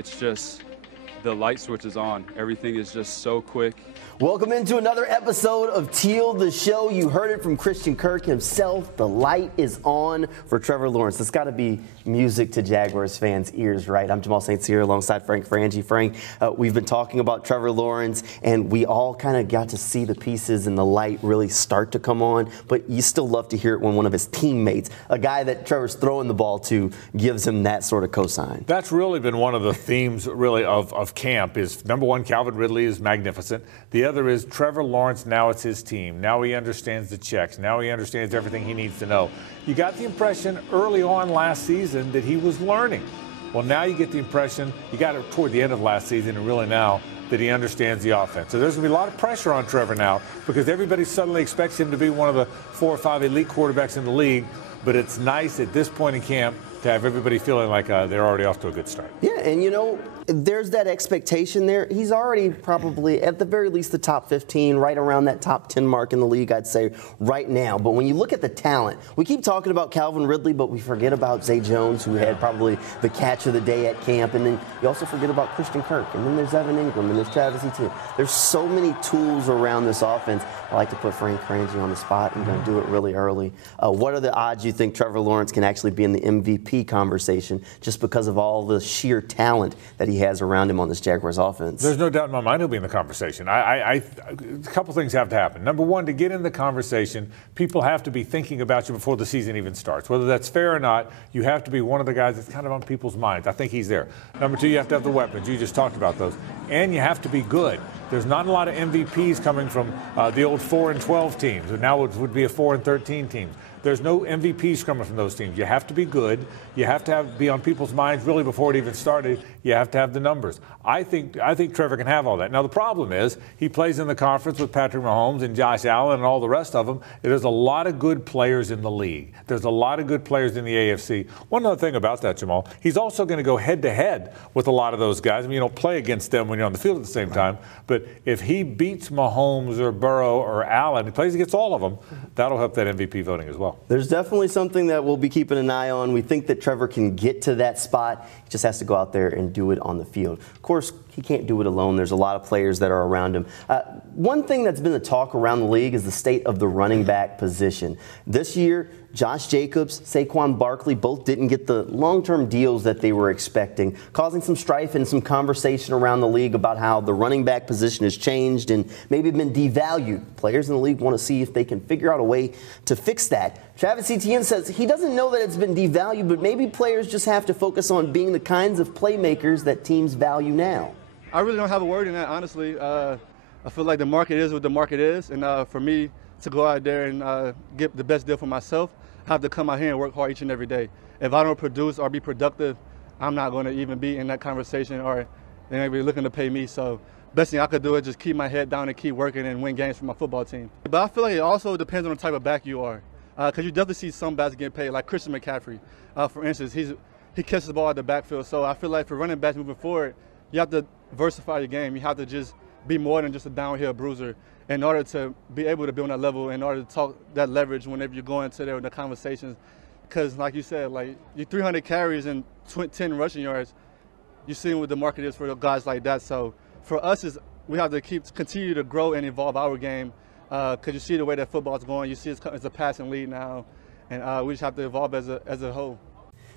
it's just the light switch is on. Everything is just so quick. Welcome into another episode of Teal, the show. You heard it from Christian Kirk himself. The light is on for Trevor Lawrence. It's got to be music to Jaguars fans' ears, right? I'm Jamal St. Cyr alongside Frank Frangie. Frank, we've been talking about Trevor Lawrence, and we all kind of got to see the pieces and the light really start to come on. But you still love to hear it when one of his teammates, a guy that Trevor's throwing the ball to, gives him that sort of cosign. That's really been one of the themes, really, of camp is, number one, Calvin Ridley is magnificent. The other is Trevor Lawrence, now it's his team. Now he understands the checks. Now he understands everything he needs to know. You got the impression early on last season that he was learning. Well, now you get the impression, you got it toward the end of last season and really now, that he understands the offense. So there's going to be a lot of pressure on Trevor now because everybody suddenly expects him to be one of the 4 or 5 elite quarterbacks in the league. But it's nice at this point in camp to have everybody feeling like they're already off to a good start. Yeah, and you know, there's that expectation there. He's already probably, at the very least, the top 15, right around that top 10 mark in the league, I'd say, right now. But when you look at the talent, we keep talking about Calvin Ridley, but we forget about Zay Jones, who had probably the catch of the day at camp. And then you also forget about Christian Kirk. And then there's Evan Ingram, and there's Travis Etienne. There's so many tools around this offense. I like to put Frank Frangie on the spot. I'm going to do it really early. What are the odds you think Trevor Lawrence can actually be in the MVP conversation just because of all the sheer talent that he has around him on this Jaguars offense? There's no doubt in my mind he'll be in the conversation. A couple things have to happen. Number one, to get in the conversation, people have to be thinking about you before the season even starts. Whether that's fair or not, you have to be one of the guys that's kind of on people's minds. I think he's there. Number two, you have to have the weapons. You just talked about those. And you have to be good. There's not a lot of MVPs coming from the old 4-12 teams, and now it would be a 4-13 team. There's no MVPs coming from those teams. You have to be good. You have to be on people's minds really before it even started. You have to have the numbers. I think Trevor can have all that. Now, the problem is he plays in the conference with Patrick Mahomes and Josh Allen and all the rest of them. There's a lot of good players in the league. There's a lot of good players in the AFC. One other thing about that, Jamal, he's also going to go head-to-head with a lot of those guys. I mean, you don't play against them when you're on the field at the same time, but if he beats Mahomes or Burrow or Allen, he plays against all of them, that'll help that MVP voting as well. There's definitely something that we'll be keeping an eye on. We think that Trevor can get to that spot. He just has to go out there and do it on the field. Of course, he can't do it alone. There's a lot of players that are around him. One thing that's been the talk around the league is the state of the running back position. This year, Josh Jacobs, Saquon Barkley both didn't get the long-term deals that they were expecting, causing some strife and some conversation around the league about how the running back position has changed and maybe been devalued. Players in the league want to see if they can figure out a way to fix that. Travis Etienne says he doesn't know that it's been devalued, but maybe players just have to focus on being the kinds of playmakers that teams value now. I really don't have a word in that, honestly. I feel like the market is what the market is, and for me to go out there and get the best deal for myself, I have to come out here and work hard each and every day. If I don't produce or be productive, I'm not going to even be in that conversation, or they're going to be looking to pay me. So best thing I could do is just keep my head down and keep working and win games for my football team. But I feel like it also depends on the type of back you are, because you definitely see some backs getting paid, like Christian McCaffrey. For instance, he catches the ball at the backfield. So I feel like for running backs moving forward, you have to diversify your game. You have to just be more than just a downhill bruiser in order to be able to be on that level, in order to talk that leverage whenever you go into there with the conversations. Because like you said, like your 300 carries and 10 rushing yards, you're seeing what the market is for guys like that. So for us, we have to continue to grow and evolve our game, because you see the way that football's going. You see it's a passing lead now, and we just have to evolve as a whole.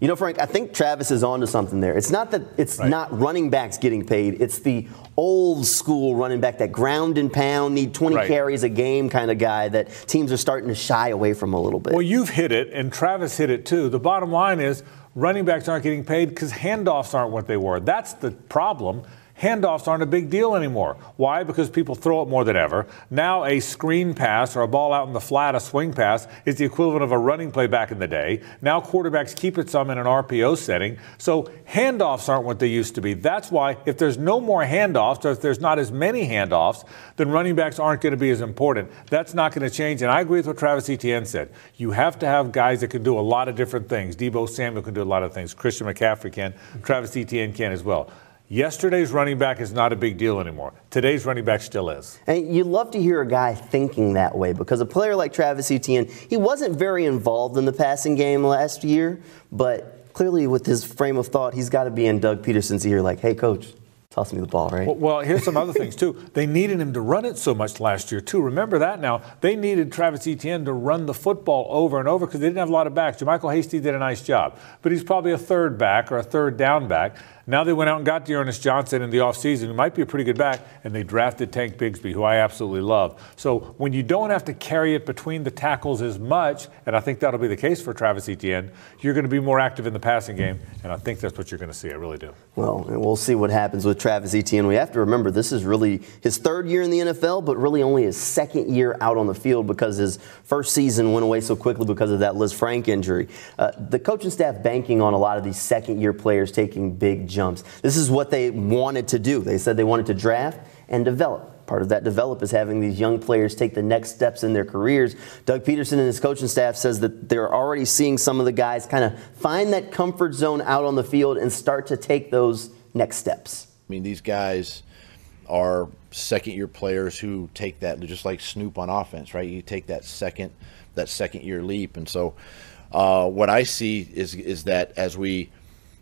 You know, Frank, I think Travis is onto something there. It's not that it's not running backs getting paid. It's the old school running back, that ground and pound, need 20 carries a game kind of guy that teams are starting to shy away from a little bit. Well, you've hit it, and Travis hit it too. The bottom line is running backs aren't getting paid because handoffs aren't what they were. That's the problem. Handoffs aren't a big deal anymore. Why? Because people throw it more than ever. Now a screen pass or a ball out in the flat, a swing pass, is the equivalent of a running play back in the day. Now quarterbacks keep it some in an RPO setting. So handoffs aren't what they used to be. That's why if there's no more handoffs, or if there's not as many handoffs, then running backs aren't going to be as important. That's not going to change. And I agree with what Travis Etienne said. You have to have guys that can do a lot of different things. Deebo Samuel can do a lot of things. Christian McCaffrey can. Travis Etienne can as well. Yesterday's running back is not a big deal anymore. Today's running back still is. And you love to hear a guy thinking that way, because a player like Travis Etienne, he wasn't very involved in the passing game last year, but clearly with his frame of thought, he's got to be in Doug Peterson's ear like, hey, coach, toss me the ball, right? Well, here's some other things, too. They needed him to run it so much last year, too. Remember that now. They needed Travis Etienne to run the football over and over because they didn't have a lot of backs. JaMychal Hasty did a nice job, but he's probably a third back or a third down back. Now they went out and got Dearness Johnson in the offseason, who might be a pretty good back, and they drafted Tank Bigsby, who I absolutely love. So when you don't have to carry it between the tackles as much, and I think that'll be the case for Travis Etienne, you're going to be more active in the passing game, and I think that's what you're going to see. I really do. Well, we'll see what happens with Travis Etienne. We have to remember this is really his third year in the NFL, but really only his second year out on the field because his first season went away so quickly because of that Liz Frank injury. The coaching staff banking on a lot of these second-year players taking big jumps. This is what they wanted to do. They said they wanted to draft and develop. Part of that develop is having these young players take the next steps in their careers. Doug Peterson and his coaching staff says that they're already seeing some of the guys kind of find that comfort zone out on the field and start to take those next steps. I mean, these guys are second-year players who take that, just like Snoop on offense, right? You take that second-year leap. And so what I see is that as we,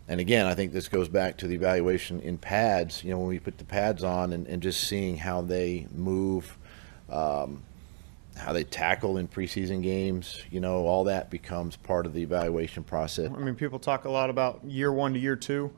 and again, I think this goes back to the evaluation in pads, you know, when we put the pads on and just seeing how they move, how they tackle in preseason games, you know, all that becomes part of the evaluation process. I mean, people talk a lot about year one to year two,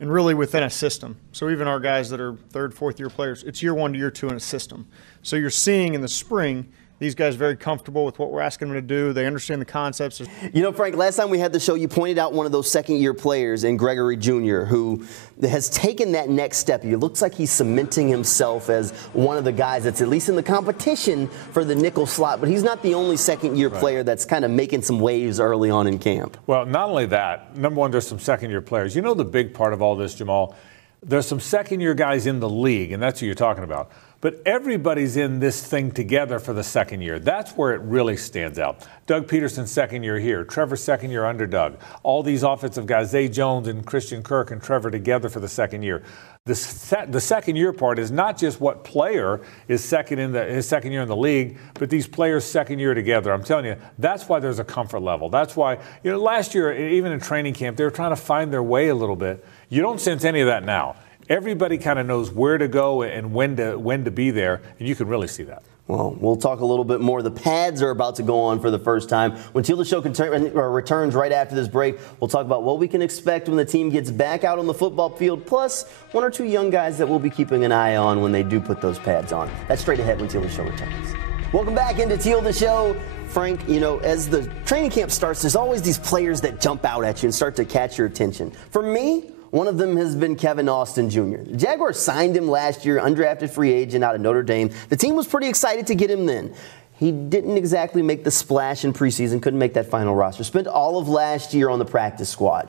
and really within a system. So even our guys that are third, fourth year players, it's year one to year two in a system. So you're seeing in the spring these guys very comfortable with what we're asking them to do. They understand the concepts. You know, Frank, last time we had the show, you pointed out one of those second-year players in Gregory Jr., who has taken that next step. It looks like he's cementing himself as one of the guys that's at least in the competition for the nickel slot, but he's not the only second-year player that's kind of making some waves early on in camp. Well, not only that, number one, there's some second-year players. You know the big part of all this, Jamal? There's some second-year guys in the league, and that's who you're talking about. But everybody's in this thing together for the second year. That's where it really stands out. Doug Peterson's second year here. Trevor's second year under Doug. All these offensive guys, Zay Jones and Christian Kirk and Trevor together for the second year. The second year part is not just what player is his second year in the league, but these players' second year together. I'm telling you, that's why there's a comfort level. That's why, you know, last year, even in training camp, they were trying to find their way a little bit. You don't sense any of that now. Everybody kind of knows where to go and when to be there, and you can really see that. Well, we'll talk a little bit more. The pads are about to go on for the first time. When Teal the Show returns right after this break, we'll talk about what we can expect when the team gets back out on the football field, plus one or two young guys that we'll be keeping an eye on when they do put those pads on. That's straight ahead when Teal the Show returns. Welcome back into Teal the Show. Frank, you know, as the training camp starts, there's always these players that jump out at you and start to catch your attention. For me, one of them has been Kevin Austin Jr. The Jaguars signed him last year, undrafted free agent out of Notre Dame. The team was pretty excited to get him then. He didn't exactly make the splash in preseason, couldn't make that final roster. Spent all of last year on the practice squad.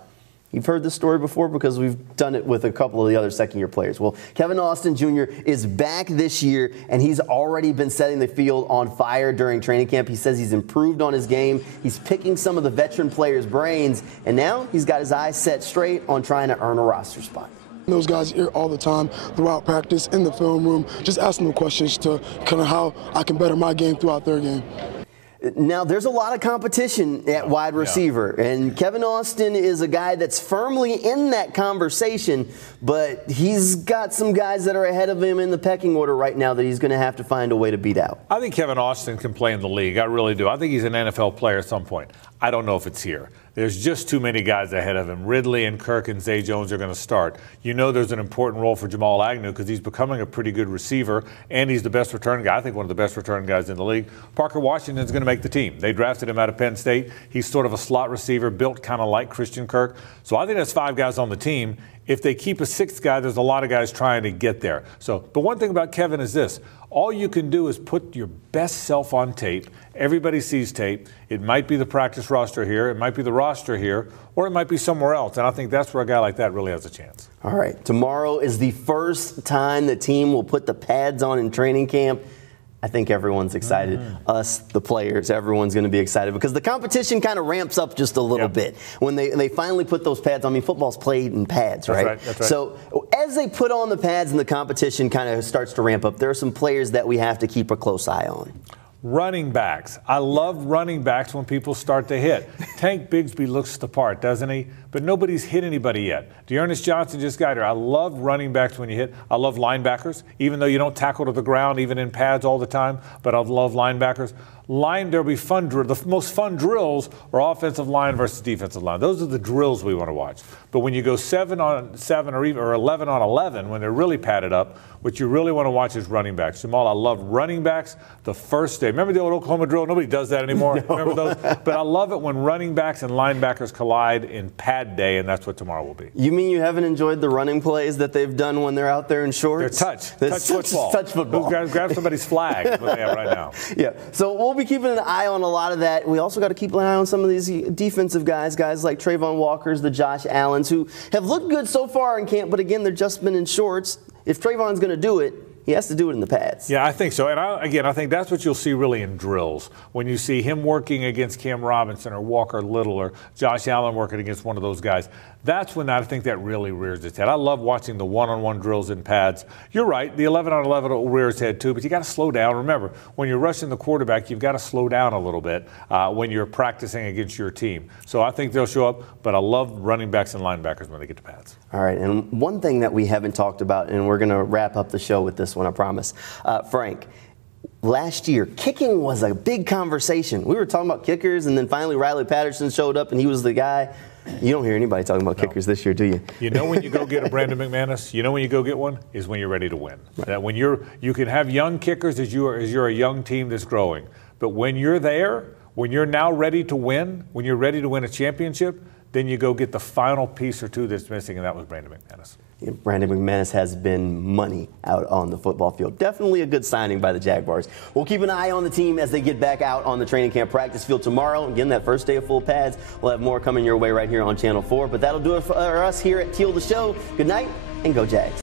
You've heard this story before because we've done it with a couple of the other second-year players. Well, Kevin Austin Jr. is back this year, and he's already been setting the field on fire during training camp. He says he's improved on his game. He's picking some of the veteran players' brains, and now he's got his eyes set straight on trying to earn a roster spot. Those guys here all the time throughout practice, in the film room, just asking them questions to kind of how I can better my game throughout their game. Now, there's a lot of competition at wide receiver, and Kevin Austin is a guy that's firmly in that conversation, but he's got some guys that are ahead of him in the pecking order right now that he's going to have to find a way to beat out. I think Kevin Austin can play in the league. I really do. I think he's an NFL player at some point. I don't know if it's here. There's just too many guys ahead of him. Ridley and Kirk and Zay Jones are going to start. You know there's an important role for Jamal Agnew because he's becoming a pretty good receiver, and he's the best return guy. I think one of the best return guys in the league. Parker Washington's going to make the team. They drafted him out of Penn State. He's sort of a slot receiver, built kind of like Christian Kirk. So I think that's 5 guys on the team. If they keep a 6th guy, there's a lot of guys trying to get there. But one thing about Kevin is this. All you can do is put your best self on tape. Everybody sees tape. It might be the practice roster here. It might be the roster here. Or it might be somewhere else. And I think that's where a guy like that really has a chance. All right. Tomorrow is the first time the team will put the pads on in training camp. I think everyone's excited. Us, the players, everyone's going to be excited because the competition kind of ramps up just a little bit when they finally put those pads on. I mean, football's played in pads, right? That's right. So as they put on the pads and the competition kind of starts to ramp up, there are some players that we have to keep a close eye on. Running backs. I love running backs when people start to hit. Tank Bigsby looks the part, doesn't he? but nobody's hit anybody yet. Dearness Johnson just got here. I love running backs when you hit. I love linebackers, even though you don't tackle to the ground, even in pads all the time, but I love linebackers. There'll be fun drills. The most fun drills are offensive line versus defensive line. Those are the drills we want to watch. But when you go 7 on 7 or 11 on 11, when they're really padded up, what you really want to watch is running backs. Jamal, I love running backs the first day. Remember the old Oklahoma drill? Nobody does that anymore. No. Remember those? But I love it when running backs and linebackers collide in pad day, and that's what tomorrow will be. You mean you haven't enjoyed the running plays that they've done when they're out there in shorts? They're touch football. Touch football. Grab somebody's flag is what they have right now. Yeah, so we'll be keeping an eye on a lot of that. We also got to keep an eye on some of these defensive guys like Trayvon Walkers, the Josh Allens, who have looked good so far in camp, but again, they're just been in shorts. If Trayvon's going to do it, he has to do it in the pads. Yeah, I think so. And I think that's what you'll see really in drills. When you see him working against Cam Robinson or Walker Little or Josh Allen working against one of those guys, that's when I think that really rears its head. I love watching the one-on-one drills in pads. You're right, the 11 on 11 will rear its head too, but you got to slow down. Remember, when you're rushing the quarterback, you've got to slow down a little bit when you're practicing against your team. So I think they'll show up, but I love running backs and linebackers when they get to pads. All right, and one thing that we haven't talked about, and we're going to wrap up the show with this one, I promise. Frank, last year, kicking was a big conversation. We were talking about kickers, and then finally Riley Patterson showed up, and he was the guy. You don't hear anybody talking about kickers this year, do you? You know when you go get a Brandon McManus, you know when you go get one is when you're ready to win. Right. That when you can have young kickers as you're a young team that's growing. But when you're there, when you're now ready to win, when you're ready to win a championship, then you go get the final piece or two that's missing, and that was Brandon McManus. Yeah, Brandon McManus has been money out on the football field. Definitely a good signing by the Jaguars. We'll keep an eye on the team as they get back out on the training camp practice field tomorrow. Again, that first day of full pads. We'll have more coming your way right here on Channel 4. But that'll do it for us here at Teal the Show. Good night and go Jags.